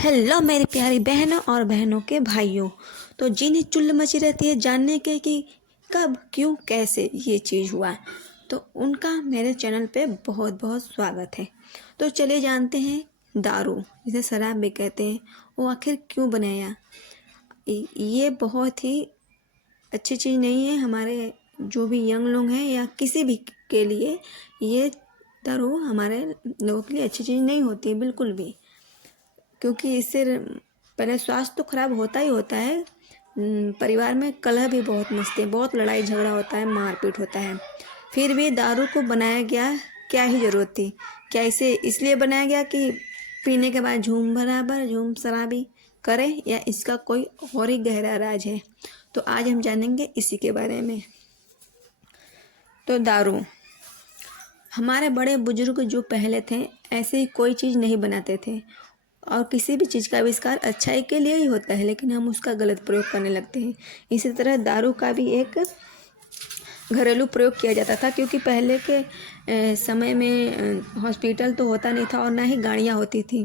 Hello मेरी प्यारी बहनों और बहनों के भाइयों। तो जिन्हें चुल्ल मची रहती है जानने के कि कब क्यों कैसे ये चीज़ हुआ, तो उनका मेरे चैनल पे बहुत बहुत स्वागत है। तो चलिए जानते हैं दारू, जिसे शराब भी कहते हैं, वो आखिर क्यों बनाया। ये बहुत ही अच्छी चीज़ नहीं है हमारे जो भी यंग लोग हैं या किसी भी के लिए। ये दारू हमारे लोगों के लिए अच्छी चीज़ नहीं होती बिल्कुल भी, क्योंकि इससे पहले स्वास्थ्य तो खराब होता ही होता है। परिवार में कलह भी बहुत मचते हैं, बहुत लड़ाई झगड़ा होता है, मारपीट होता है। फिर भी दारू को बनाया गया, क्या ही ज़रूरत थी। क्या इसे इसलिए बनाया गया कि पीने के बाद झूम शराबी करे, या इसका कोई और ही गहरा राज है। तो आज हम जानेंगे इसी के बारे में। तो दारू, हमारे बड़े बुजुर्ग जो पहले थे ऐसे ही कोई चीज़ नहीं बनाते थे, और किसी भी चीज़ का आविष्कार अच्छाई के लिए ही होता है, लेकिन हम उसका गलत प्रयोग करने लगते हैं। इसी तरह दारू का भी एक घरेलू प्रयोग किया जाता था, क्योंकि पहले के समय में हॉस्पिटल तो होता नहीं था और ना ही गाड़ियाँ होती थी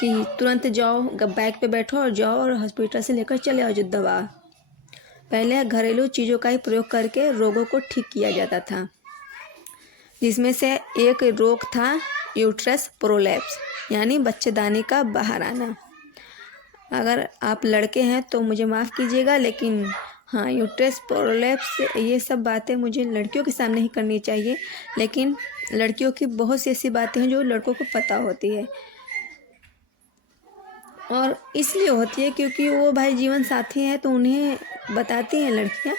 कि तुरंत जाओ, बाइक पे बैठो और जाओ और हॉस्पिटल से लेकर चले आओ जो दवा। पहले घरेलू चीज़ों का ही प्रयोग करके रोगों को ठीक किया जाता था, जिसमें से एक रोग था यूट्रस प्रोलैप्स, यानी बच्चेदानी का बाहर आना। अगर आप लड़के हैं तो मुझे माफ़ कीजिएगा, लेकिन हाँ, यूट्रस प्रोलैप्स ये सब बातें मुझे लड़कियों के सामने ही करनी चाहिए, लेकिन लड़कियों की बहुत सी ऐसी बातें हैं जो लड़कों को पता होती है, और इसलिए होती है क्योंकि वो भाई जीवन साथी हैं तो उन्हें बताती हैं लड़कियाँ।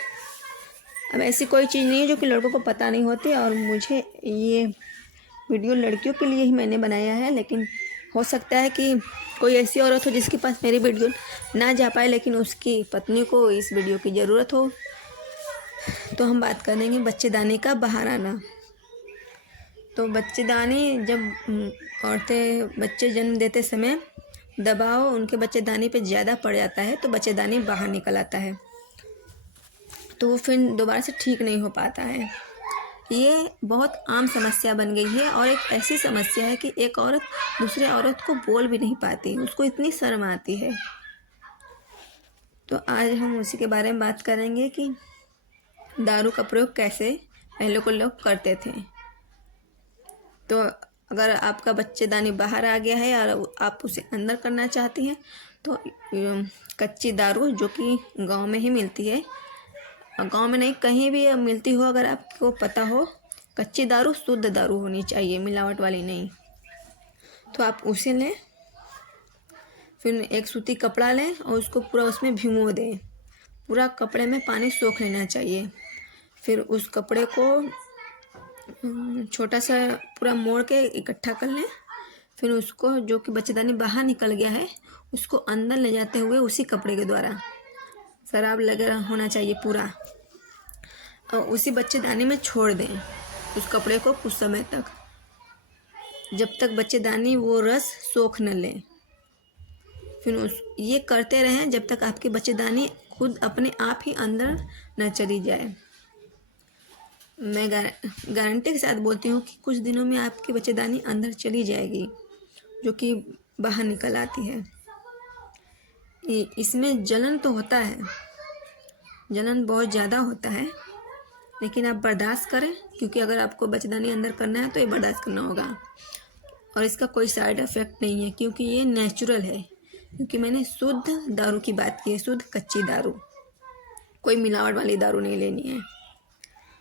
अब ऐसी कोई चीज़ नहीं है जो कि लड़कों को पता नहीं होती, और मुझे ये वीडियो लड़कियों के लिए ही मैंने बनाया है, लेकिन हो सकता है कि कोई ऐसी औरत हो जिसके पास मेरी वीडियो ना जा पाए, लेकिन उसकी पत्नी को इस वीडियो की ज़रूरत हो। तो हम बात करेंगे बच्चेदानी का बाहर आना। तो बच्चेदानी, जब औरतें बच्चे जन्म देते समय दबाव उनके बच्चेदानी पे ज़्यादा पड़ जाता है तो बच्चेदानी बाहर निकल आता है, तो वो फिर दोबारा से ठीक नहीं हो पाता है। ये बहुत आम समस्या बन गई है, और एक ऐसी समस्या है कि एक औरत दूसरे औरत को बोल भी नहीं पाती, उसको इतनी शर्म आती है। तो आज हम उसी के बारे में बात करेंगे कि दारू का प्रयोग कैसे पहले को लोग करते थे। तो अगर आपका बच्चेदानी बाहर आ गया है और आप उसे अंदर करना चाहती हैं, तो कच्ची दारू जो कि गांव में ही मिलती है, गांव में नहीं कहीं भी मिलती हो, अगर आपको पता हो, कच्ची दारू शुद्ध दारू होनी चाहिए, मिलावट वाली नहीं। तो आप उसे लें, फिर एक सूती कपड़ा लें और उसको पूरा उसमें भिगो दें। पूरा कपड़े में पानी सोख लेना चाहिए। फिर उस कपड़े को छोटा सा पूरा मोड़ के इकट्ठा कर लें। फिर उसको, जो कि बच्चेदानी बाहर निकल गया है, उसको अंदर ले जाते हुए उसी कपड़े के द्वारा शराब लगा होना चाहिए पूरा, और उसी बच्चेदानी में छोड़ दें उस कपड़े को कुछ समय तक, जब तक बच्चेदानी वो रस सोख न ले। फिर ये करते रहें जब तक आपकी बच्चेदानी खुद अपने आप ही अंदर न चली जाए। मैं गारंटी के साथ बोलती हूँ कि कुछ दिनों में आपकी बच्चेदानी अंदर चली जाएगी, जो कि बाहर निकल आती है। इसमें जलन तो होता है, जलन बहुत ज़्यादा होता है, लेकिन आप बर्दाश्त करें, क्योंकि अगर आपको बच्चेदानी अंदर करना है तो ये बर्दाश्त करना होगा। और इसका कोई साइड इफ़ेक्ट नहीं है, क्योंकि ये नेचुरल है। क्योंकि मैंने शुद्ध दारू की बात की है, शुद्ध कच्ची दारू, कोई मिलावट वाली दारू नहीं लेनी है।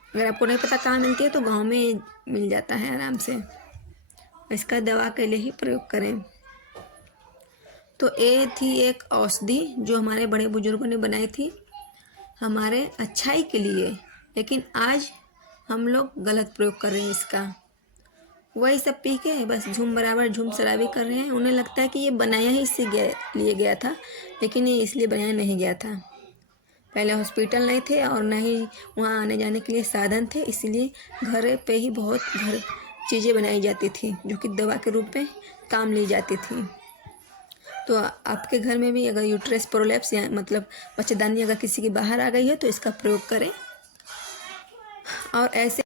अगर आपको नहीं पता कहाँ मिलती है तो गांव में मिल जाता है आराम से। इसका दवा के लिए ही प्रयोग करें। तो ये थी एक औषधि जो हमारे बड़े बुजुर्गों ने बनाई थी हमारे अच्छाई के लिए, लेकिन आज हम लोग गलत प्रयोग कर रहे हैं इसका। वही सब पी के बस झूम शराबी कर रहे हैं। उन्हें लगता है कि ये बनाया ही इससे लिए गया था, लेकिन ये इसलिए बनाया नहीं गया था। पहले हॉस्पिटल नहीं थे और ना ही वहाँ आने जाने के लिए साधन थे, इसलिए घर पे ही बहुत चीज़ें बनाई जाती थी जो कि दवा के रूप में काम ली जाती थी। तो आपके घर में भी अगर यूट्रस प्रोलैप्स या मतलब बच्चेदानी अगर किसी की बाहर आ गई है तो इसका प्रयोग करें। और ऐसे